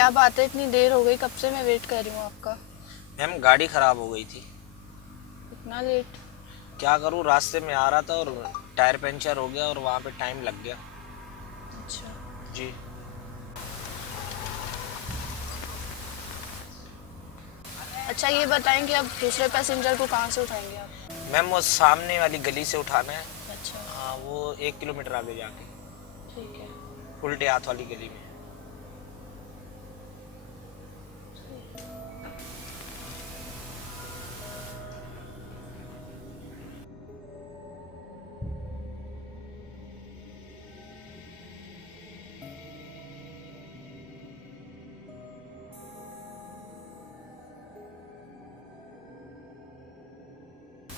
क्या बात है, इतनी देर हो गई, कब से मैं वेट कर रही हूँ आपका। मैम गाड़ी खराब हो गई थी। इतना लेट? क्या करूँ, रास्ते में आ रहा था और टायर पंचर हो गया और वहाँ पे टाइम लग गया। अच्छा। जी अच्छा ये बताएं कि अब दूसरे पैसेंजर को कहाँ से उठाएंगे आप? मैम वो सामने वाली गली से उठाना है। अच्छा। हाँ, वो 1 किलोमीटर आगे जाके ठीक है। उल्टे हाथ वाली गली में।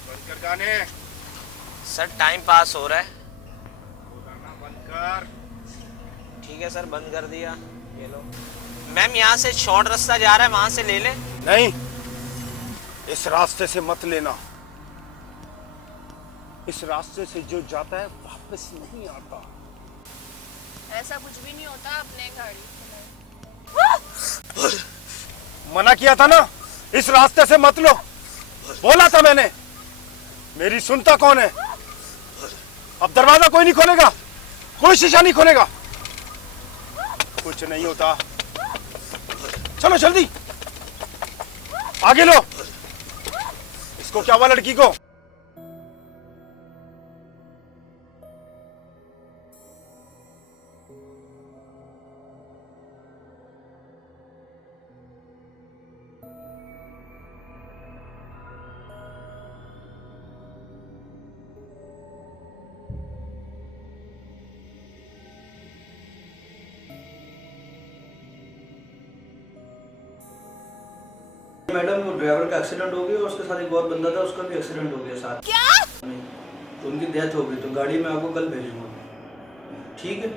बंद कर गाने। सर टाइम पास हो रहा है। गाना बंद कर। ठीक है सर, बंद कर दिया। ये लो मैम, यहाँ से शॉर्ट रास्ता जा रहा है, वहाँ से ले ले। नहीं, इस रास्ते से मत लेना। इस रास्ते से जो जाता है वापस नहीं आता। ऐसा कुछ भी नहीं होता, अपने गाड़ी। मना किया था ना, इस रास्ते से मत लो। बोला था मैंने। मेरी सुनता कौन है? अब दरवाजा कोई नहीं खोलेगा, कोई शीशा नहीं खोलेगा, कुछ नहीं होता। चलो जल्दी आगे लो। इसको क्या हुआ लड़की को? मैडम वो ड्राइवर का एक्सीडेंट हो गया और उसके साथ एक और बंदा था, उसका भी एक्सीडेंट हो गया साथ। क्या? नहीं, तो उनकी डेथ हो गई, तो गाड़ी में आपको कल भेजूंगा। ठीक है।